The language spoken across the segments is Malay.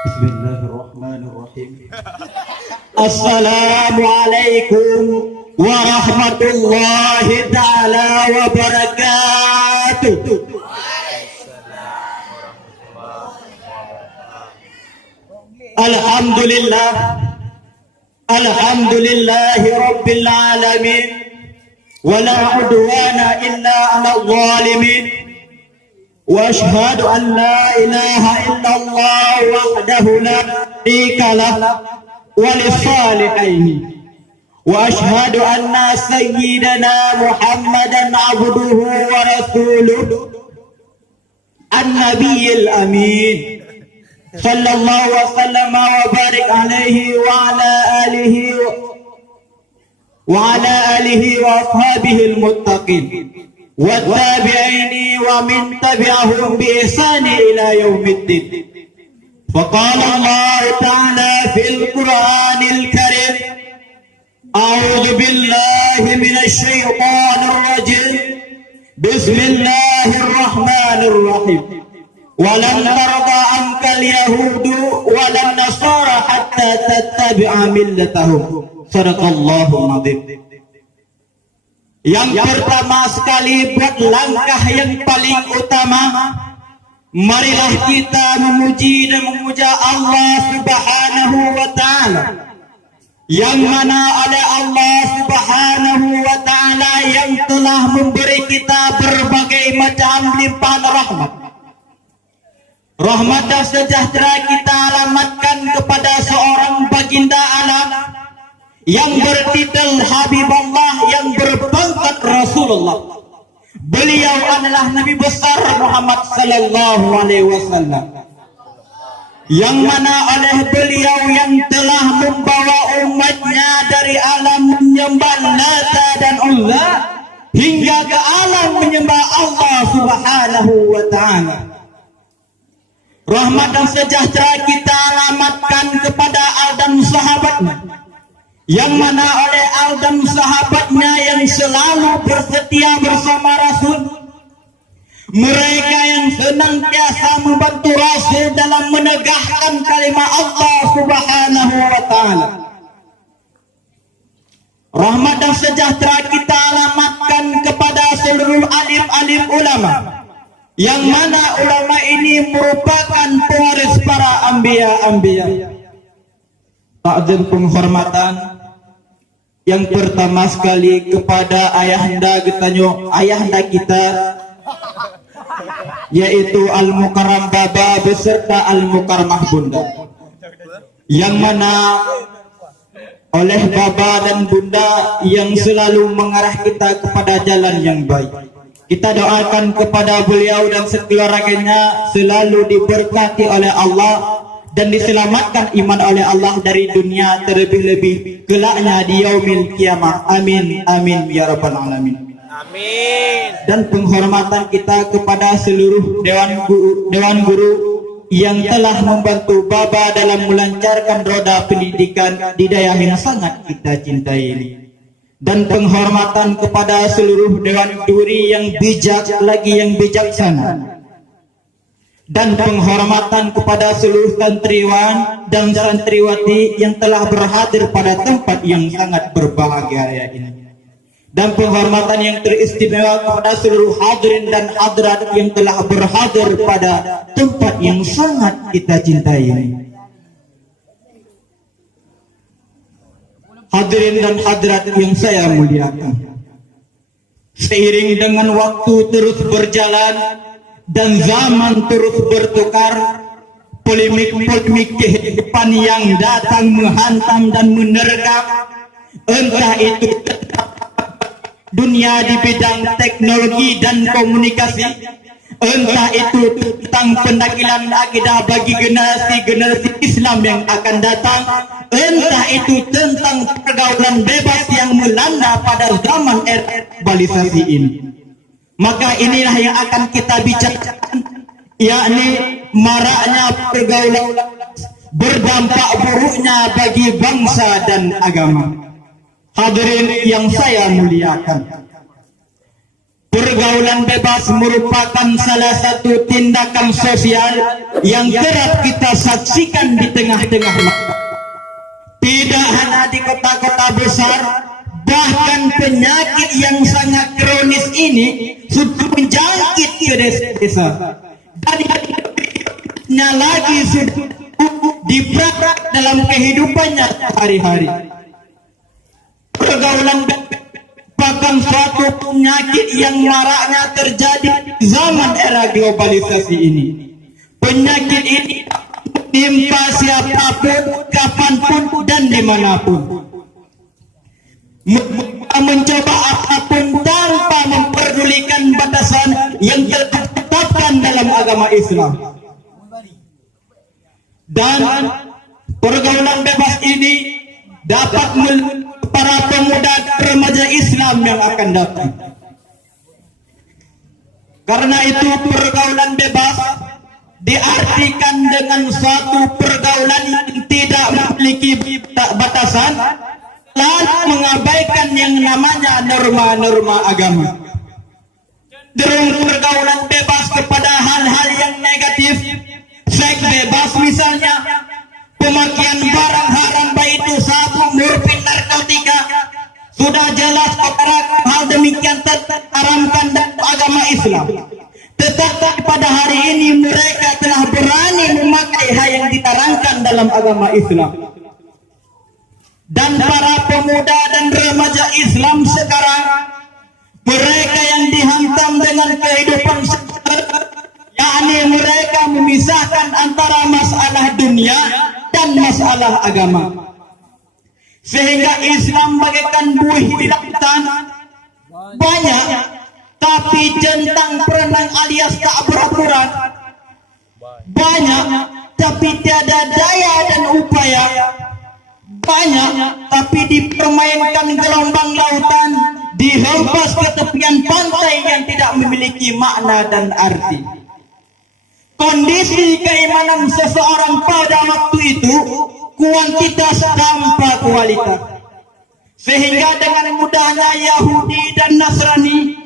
Bismillahirrahmanirrahim. Assalamualaikum warahmatullahi ta'ala wabarakatuh. Alhamdulillah. Alhamdulillahi rabbil alamin. Wala udwana illa ala zalimin. وأشهد أن لا إله إلا الله وحده لا شريك له وللصالحين وأشهد أن سيدنا محمدا عبده ورسوله النبي الأمين صلى الله وسلم وبارك عليه وعلى آله وأصحابه المتقين والتابعين ومن تبعهم بإحسان إلى يوم الدين. فقال الله تعالى في القرآن الكريم: أعوذ بالله من الشيطان الرجيم. بسم الله الرحمن الرحيم. ولن ترضى عنك اليهود ولا النصارى حتى تتبع ملتهم. صدق الله العظيم. Yang pertama sekali buat langkah yang paling utama, marilah kita memuji dan memuja Allah Subhanahu wa ta'ala, yang mana oleh Allah Subhanahu wa ta'ala yang telah memberi kita berbagai macam limpahan rahmat. Rahmat dan sejahtera kita alamatkan kepada seorang baginda alam yang bertitel Habibullah, yang berpangkat Rasulullah. Beliau adalah Nabi besar Muhammad sallallahu alaihi wasallam, yang mana oleh beliau yang telah membawa umatnya dari alam menyembah Lata dan Uzza hingga ke alam menyembah Allah Subhanahu wa ta'ala. Rahmat dan sejahtera kita alamatkan kepada al dan sahabatnya, yang mana oleh al dan sahabatnya yang selalu bersetia bersama Rasul, mereka yang senantiasa membantu Rasul dalam menegakkan kalimat Allah Subhanahu wa ta'ala. Rahmat dan sejahtera kita alamatkan kepada seluruh alim-alim ulama, yang mana ulama ini merupakan pewaris para anbiya-anbiya. Takdim penghormatan yang pertama sekali kepada ayahanda kita, yaitu Al-Mukarram Baba beserta Al-Mukarramah Bunda, yang mana oleh Baba dan Bunda yang selalu mengarah kita kepada jalan yang baik. Kita doakan kepada beliau dan sekeluarganya selalu diberkati oleh Allah dan diselamatkan iman oleh Allah dari dunia, terlebih-lebih kelaknya di yaumil kiamah. Amin amin ya rabbal alamin. Amin. Dan penghormatan kita kepada seluruh dewan guru yang telah membantu Baba dalam melancarkan roda pendidikan di daerah yang sangat kita cintai ini. Dan penghormatan kepada seluruh dewan juri yang bijak lagi yang bijaksana. Dan penghormatan kepada seluruh santriwan dan santriwati yang telah berhadir pada tempat yang sangat berbahagia ini. Dan penghormatan yang teristimewa kepada seluruh hadirin dan hadirat yang telah berhadir pada tempat yang sangat kita cintai ini. Hadirin dan hadirat yang saya muliakan, seiring dengan waktu terus berjalan dan zaman terus bertukar, polemik-polemik kehidupan yang datang menghantam dan menerkam, entah itu dunia di bidang teknologi dan komunikasi, entah itu tentang pendakilan akidah bagi generasi Islam yang akan datang, entah itu tentang pergaulan bebas yang melanda pada zaman era globalisasi ini. Maka inilah yang akan kita bicarakan, yakni maraknya pergaulan berdampak buruknya bagi bangsa dan agama. Hadirin yang saya muliakan, pergaulan bebas merupakan salah satu tindakan sosial yang kerap kita saksikan di tengah-tengah masyarakat. Tidak hanya di kota-kota besar, bahkan penyakit yang sangat kronis ini sudah menjangkit ke desa-desa. Dan lagi sudah dipraktek dalam kehidupannya hari-hari. Pergaulan merupakan suatu penyakit yang maraknya terjadi di zaman era globalisasi ini. Penyakit ini menimpa siapapun, kapanpun, dan dimanapun. Mencoba apapun tanpa memperdulikan batasan yang ditetapkan dalam agama Islam. Dan pergaulan bebas ini dapat para pemuda remaja Islam yang akan datang. Karena itu pergaulan bebas diartikan dengan suatu pergaulan yang tidak memiliki batasan, lalu mengabaikan yang namanya norma-norma agama. Cenderung pergaulan bebas kepada hal-hal yang negatif, seks bebas misalnya, pemakaian barang haram baik itu sabu, morfin, narkotika, sudah jelas perkara hal demikian terharamkan dalam agama Islam. Tetapi pada hari ini mereka telah berani memakai hal yang diterangkan dalam agama Islam. Dan para pemuda dan remaja Islam sekarang, mereka yang dihantam dengan kehidupan sekuler, yakni mereka memisahkan antara masalah dunia dan masalah agama. Sehingga Islam bagaikan buih di lautan, banyak, tapi centang perenang alias tak beraturan, banyak, tapi tiada daya dan upaya, banyak, tapi dipermainkan gelombang lautan, dihempas ke tepian pantai yang tidak memiliki makna dan arti. Kondisi keimanan seseorang pada waktu itu kuantitas tanpa kualitas, sehingga dengan mudahnya Yahudi dan Nasrani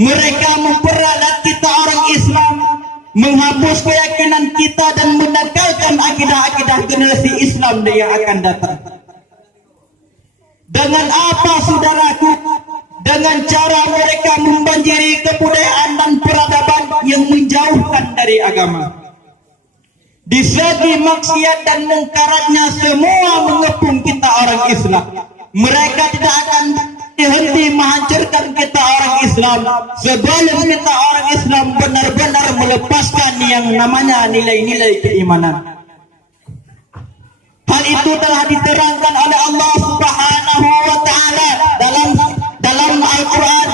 mereka memperalat kita orang Islam, menghapus keyakinan kita dan menegalkan akidah-akidah generasi Islam yang akan datang. Dengan apa, saudaraku? Dengan cara mereka membanjiri kebudayaan dan peradaban yang menjauhkan dari agama. Di segi maksiat dan mungkaratnya semua mengepung kita orang Islam. Mereka tidak akan henti menghancurkan kita orang Islam sebelum kita orang Islam benar-benar melepaskan yang namanya nilai-nilai keimanan. Hal itu telah diterangkan oleh Allah Subhanahu wa taala dalam Al-Qur'an.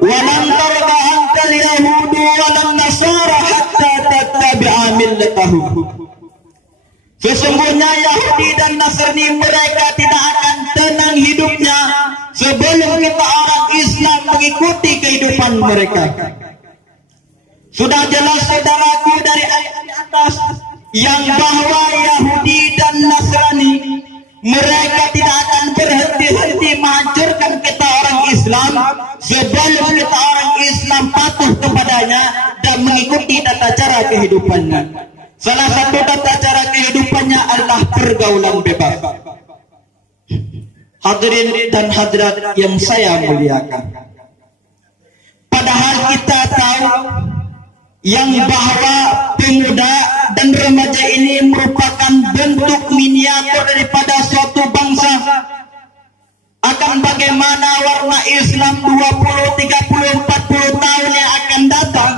"Walan tarda ankal yahudu walan nasara hatta tattabi'a millatahum." Sesungguhnya Yahudi dan Nasrani mereka tidak akan tenang hidupnya sebelum kita orang Islam mengikuti kehidupan mereka. Sudah jelas saudaraku dari ayat di atas yang bahwa Yahudi dan Nasrani mereka tidak akan berhenti-henti menghancurkan kita orang Islam sebelum kita orang Islam patuh kepadanya dan mengikuti tata cara kehidupannya. Salah satu tata cara kehidupannya adalah pergaulan bebas. Hadirin dan hadirat yang saya muliakan, padahal kita tahu yang bahwa pemuda dan remaja ini merupakan bentuk miniatur daripada suatu bangsa. Akan bagaimana warna Islam 20, 30, 40 tahun yang akan datang,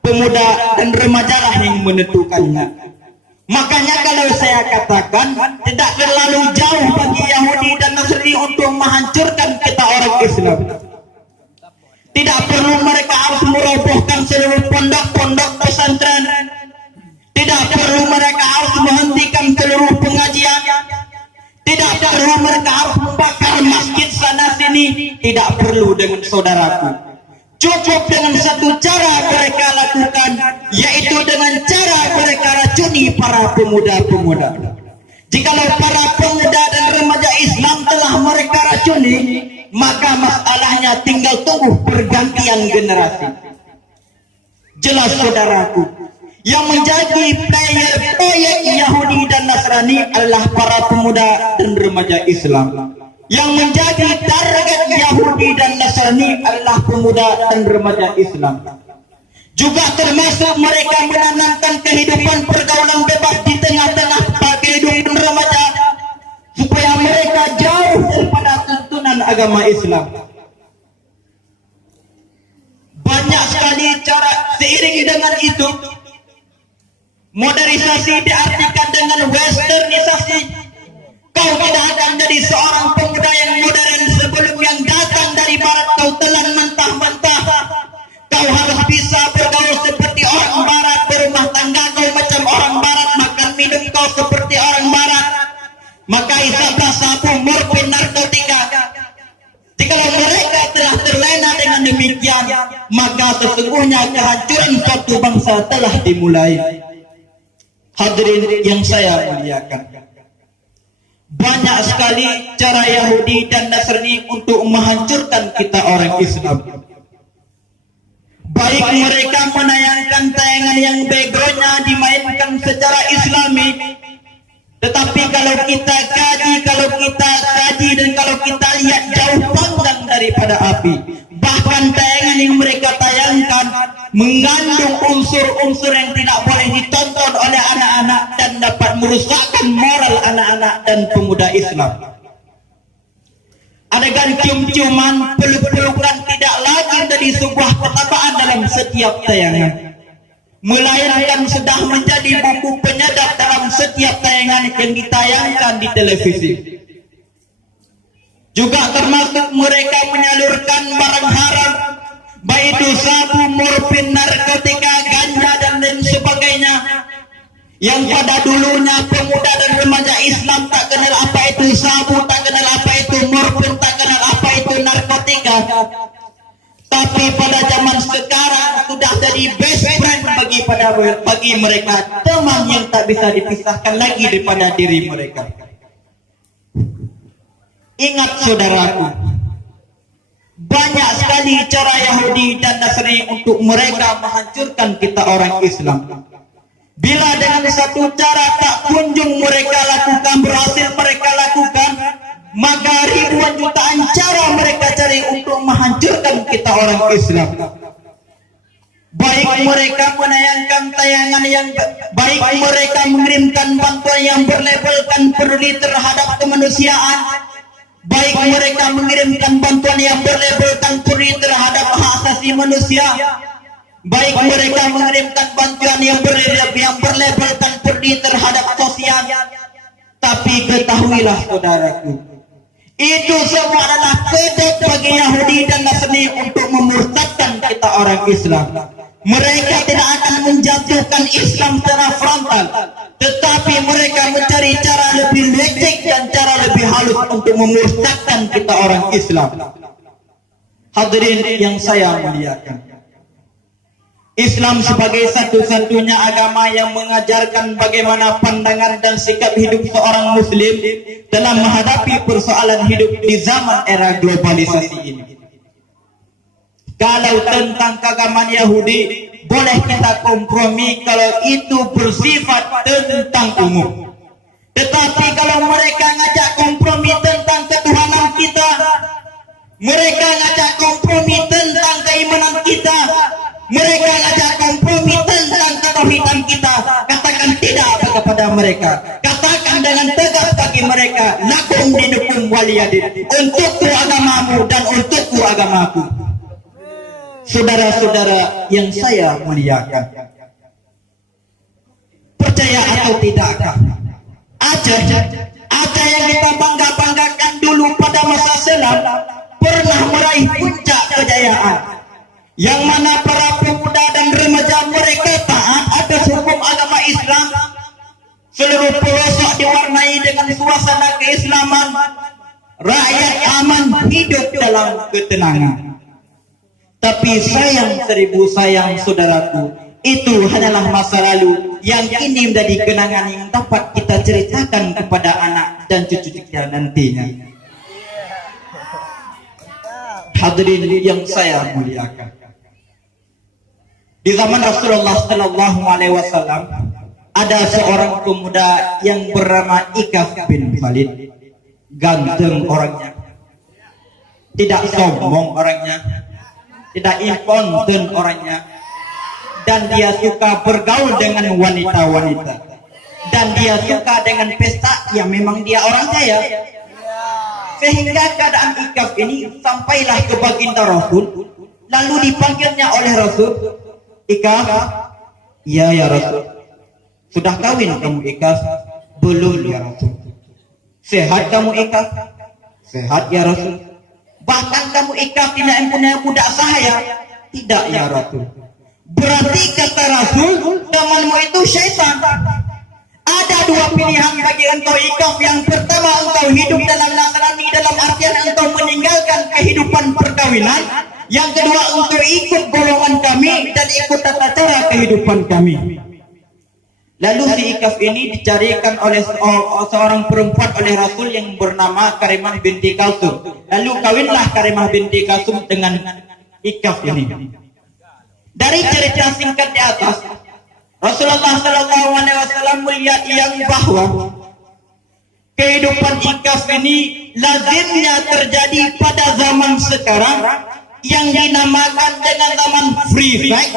pemuda dan remajalah yang menentukannya. Makanya kalau saya katakan tidak terlalu jauh bagi Yahudi dan Nasrani untuk menghancurkan kita orang Islam. Tidak perlu mereka harus merobohkan seluruh pondok-pondok pesantren. Tidak perlu mereka harus menghentikan seluruh pengajian. Tidak perlu mereka harus membakar masjid sana sini. Tidak perlu dengan saudaraku. Cukup dengan satu cara mereka lakukan, yaitu dengan cara mereka racuni para pemuda-pemuda. Jikalau para pemuda dan remaja Islam telah mereka racuni, maka masalahnya tinggal tunggu pergantian generasi. Jelas saudaraku, yang menjadi player proyek Yahudi dan Nasrani adalah para pemuda dan remaja Islam. Yang menjadi target Yahudi dan Nasrani adalah pemuda dan remaja Islam. Juga termasuk mereka menanamkan kehidupan pergaulan bebas di tengah-tengah kehidupan remaja, supaya mereka jauh daripada tuntunan agama Islam. Banyak sekali cara. Seiring dengan itu, modernisasi diartikan dengan westernisasi. Kau tidak akan jadi seorang pemuda yang modern sebelum yang datang dari barat kau telan mentah-mentah. Kau harus bisa bergaul seperti orang barat, berumah tangga kau macam orang barat, makan minum kau seperti orang barat, maka isaplah sabu, morfin, narkotika. Jikalau mereka telah terlena dengan demikian, maka sesungguhnya kehancuran suatu bangsa telah dimulai. Hadirin yang saya muliakan, banyak sekali cara Yahudi dan Nasrani untuk menghancurkan kita orang Islam. Baik mereka menayangkan tayangan yang backgroundnya dimainkan secara Islami, tetapi kalau kita kaji dan kalau kita lihat jauh panggang daripada api, bahkan tayangan yang mereka tayangkan mengandung unsur-unsur yang tidak boleh ditonton oleh anak-anak dan dapat merusakkan moral anak-anak dan pemuda Islam. Adegan cium-ciuman, peluk-pelukan tidak lagi dari sebuah pertabaan dalam setiap tayangan, melainkan sudah menjadi buku penyedap dalam setiap tayangan yang ditayangkan di televisi. Juga termasuk mereka menyalurkan barang haram, baik itu sabu, morfin, narkotika, ganja dan lain sebagainya, yang pada dulunya pemuda dan remaja Islam tak kenal apa itu sabu, tak kenal apa itu morfin, tak kenal apa itu narkotika. Tapi pada zaman sekarang sudah jadi best friend bagi mereka, teman yang tak bisa dipisahkan lagi daripada diri mereka. Ingat saudaraku, banyak sekali cara Yahudi dan Nasrani untuk mereka menghancurkan kita orang Islam. Bila dengan satu cara tak kunjung mereka lakukan, berhasil mereka lakukan, maka ribuan jutaan cara mereka cari untuk menghancurkan kita orang Islam. Baik mereka menayangkan tayangan yang baik, mereka mengirimkan bantuan yang berlabelkan peduli terhadap kemanusiaan, baik mereka mengirimkan bantuan yang berlabelkan peduli terhadap hak asasi manusia, baik mereka mengirimkan bantuan yang berlabelkan peduli terhadap sosial. Tapi ketahuilah saudaraku, itu semua adalah kedok bagi Yahudi dan Nasrani untuk memurtadkan kita orang Islam. Mereka tidak akan menjatuhkan Islam secara frontal, tetapi mereka mencari cara lebih lecek dan cara lebih halus untuk memurtadkan kita orang Islam. Hadirin yang saya muliakan, Islam sebagai satu-satunya agama yang mengajarkan bagaimana pandangan dan sikap hidup seorang Muslim dalam menghadapi persoalan hidup di zaman era globalisasi ini. Kalau tentang keagamaan Yahudi, boleh kita kompromi kalau itu bersifat tentang umum. Tetapi kalau mereka ngajak kompromi tentang ketuhanan kita, mereka ngajak kompromi tentang keimanan kita, mereka ngajak kompromi tentang ketauhidan kita, katakan tidak kepada mereka. Katakan dengan tegas bagi mereka, lakum dinukum waliyadin, untukku agamamu dan untukku agamaku. Saudara-saudara yang saya muliakan, percaya atau tidakkah, Aceh yang kita bangga-banggakan dulu pada masa silam pernah meraih puncak kejayaan, yang mana para pemuda dan remaja mereka taat atas hukum agama Islam. Seluruh pelosok diwarnai dengan suasana keislaman, rakyat aman hidup dalam ketenangan. Tapi sayang seribu sayang saudaraku, itu hanyalah masa lalu yang kini menjadi kenangan yang dapat kita ceritakan kepada anak dan cucu kita nantinya. Hadirin yang saya muliakan. Di zaman Rasulullah Sallallahu Alaihi Wasallam ada seorang pemuda yang bernama Ikaf bin Khalid. Ganteng orangnya, tidak sombong orangnya, tidak impoten orangnya, dan dia suka bergaul dengan wanita-wanita, dan dia suka dengan pesta. Ya memang dia orang kaya. Sehingga keadaan Ikaf ini sampailah ke baginda Rasul. Lalu dipanggilnya oleh Rasul, Ikaf. Iya ya Rasul. Sudah kawin kamu Ikaf? Belum ya Rasul. Sehat kamu Ikaf? Sehat ya Rasul. Bahkan kamu Ikaf tidak mempunyai budak sahaya? Tidak ya Rasul. Berarti kata Rasul, temanmu itu syaitan. Ada dua pilihan bagi engkau Ikaf. Yang pertama, engkau hidup dalam nasrani, dalam artian engkau meninggalkan kehidupan perkawinan. Yang kedua, engkau ikut golongan kami dan ikut tata cara kehidupan kami. Lalu si Ikaf ini dicarikan oleh seorang perempuan oleh Rasul yang bernama Karimah binti Kalsum. Lalu kawinlah Karimah binti Kalsum dengan Ikaf ini. Dari cerita singkat di atas, Rasulullah Sallallahu Alaihi Wasallam melihat yang bahwa kehidupan Ikaf ini lazimnya terjadi pada zaman sekarang yang dinamakan dengan zaman free sex,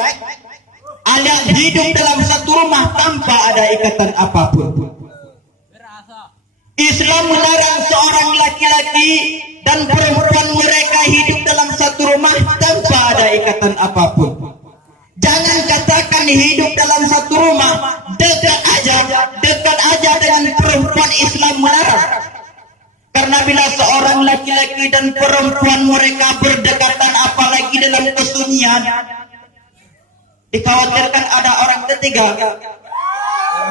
alias hidup dalam satu rumah tanpa ada ikatan apapun. Islam melarang seorang laki-laki dan perempuan mereka hidup dalam satu rumah tanpa ada ikatan apapun. Jangan katakan hidup dalam satu rumah, dekat aja dengan perempuan. Islam melarang. Karena bila seorang laki-laki dan perempuan mereka berdekatan, apalagi dalam kesunyian, dikhawatirkan ada orang ketiga.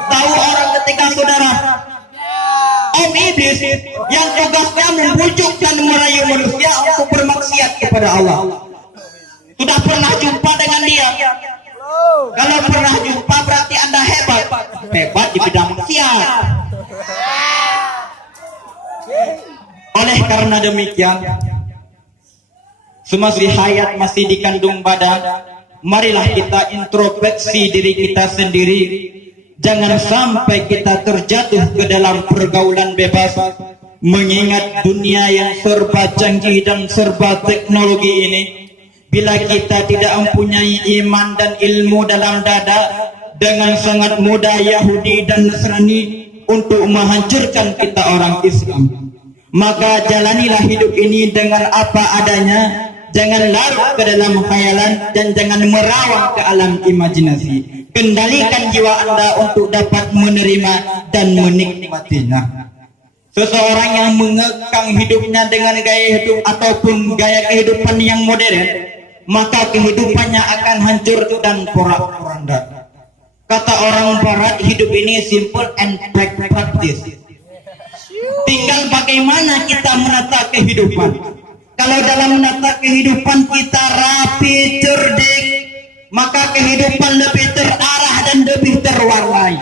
Tahu orang ketiga saudara? Om Iblis yang tugasnya membujuk dan merayu manusia untuk bermaksiat kepada Allah. Sudah pernah jumpa dengan dia? Kalau pernah jumpa berarti Anda hebat. Hebat di bidang maksiat. Oleh karena demikian, semasa hayat masih dikandung badan, marilah kita introspeksi diri kita sendiri. Jangan sampai kita terjatuh ke dalam pergaulan bebas. Mengingat dunia yang serba canggih dan serba teknologi ini, bila kita tidak mempunyai iman dan ilmu dalam dada, dengan sangat mudah Yahudi dan Nasrani untuk menghancurkan kita orang Islam. Maka jalanilah hidup ini dengan apa adanya. Jangan larut ke dalam khayalan dan jangan merawang ke alam imajinasi. Kendalikan jiwa Anda untuk dapat menerima dan menikmatinya. Seseorang yang mengekang hidupnya dengan gaya hidup ataupun gaya kehidupan yang modern, maka kehidupannya akan hancur dan porak-poranda. Kata orang barat, hidup ini simple and practice. Tinggal bagaimana kita menata kehidupan. Kalau dalam menata kehidupan kita rapi, cerdik, maka kehidupan lebih terarah dan lebih terwarnai.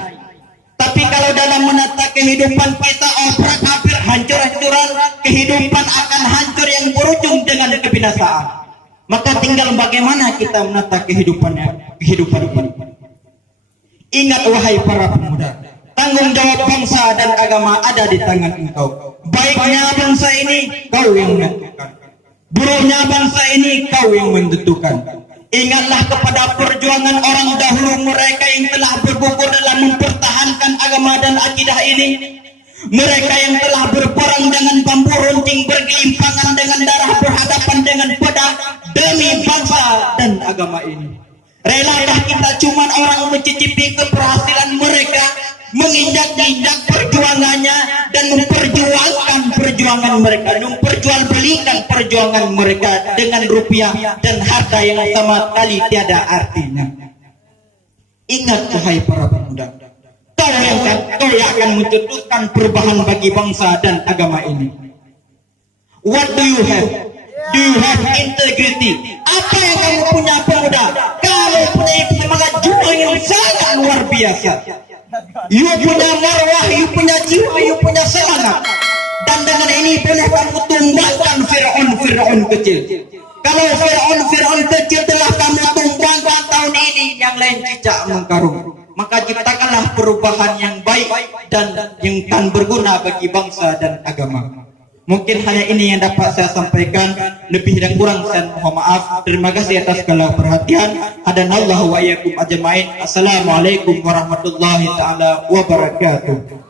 Tapi kalau dalam menata kehidupan kita obrak-abrik, hancur-hancuran, kehidupan akan hancur yang berujung dengan kebinasaan. Maka tinggal bagaimana kita menata kehidupan ini. Ingat wahai para pemuda, tanggung jawab bangsa dan agama ada di tangan engkau. Baiknya bangsa ini kau yang menentukan, buruknya bangsa ini kau yang menentukan. Ingatlah kepada perjuangan orang dahulu, mereka yang telah bergugur dalam mempertahankan agama dan akidah ini. Mereka yang telah berperang dengan bambu runcing, bergelimpangan dengan darah, berhadapan dengan pedang demi bangsa dan agama ini. Relakah kita cuma orang mencicipi keberhasilan mereka, menginjak-injak perjuangannya dan memperjuangkan perjuangan mereka, memperjualbelikan perjuangan mereka dengan rupiah dan harta yang sama sekali tiada artinya. Ingat wahai para pemuda, kau yang akan mencetuskan perubahan bagi bangsa dan agama ini. What do you have? Do you have integrity? Apa yang kamu punya pemuda? Kamu punya semangat juang yang sangat luar biasa. You punya marwah, you punya jiwa, you punya semangat. Dan dengan ini boleh kamu tumbangkan Fir'aun Fir'aun kecil. Kalau Fir'aun kecil telah kamu tumbangkan tahun ini, yang lain tidak mengkarung. Maka ciptakanlah perubahan yang baik dan yang akan berguna bagi bangsa dan agama. Mungkin hanya ini yang dapat saya sampaikan. Lebih dan kurang saya mohon maaf. Terima kasih atas segala perhatian. Hadanallahu wa iyyakum ajmain. Assalamualaikum warahmatullahi taala wabarakatuh.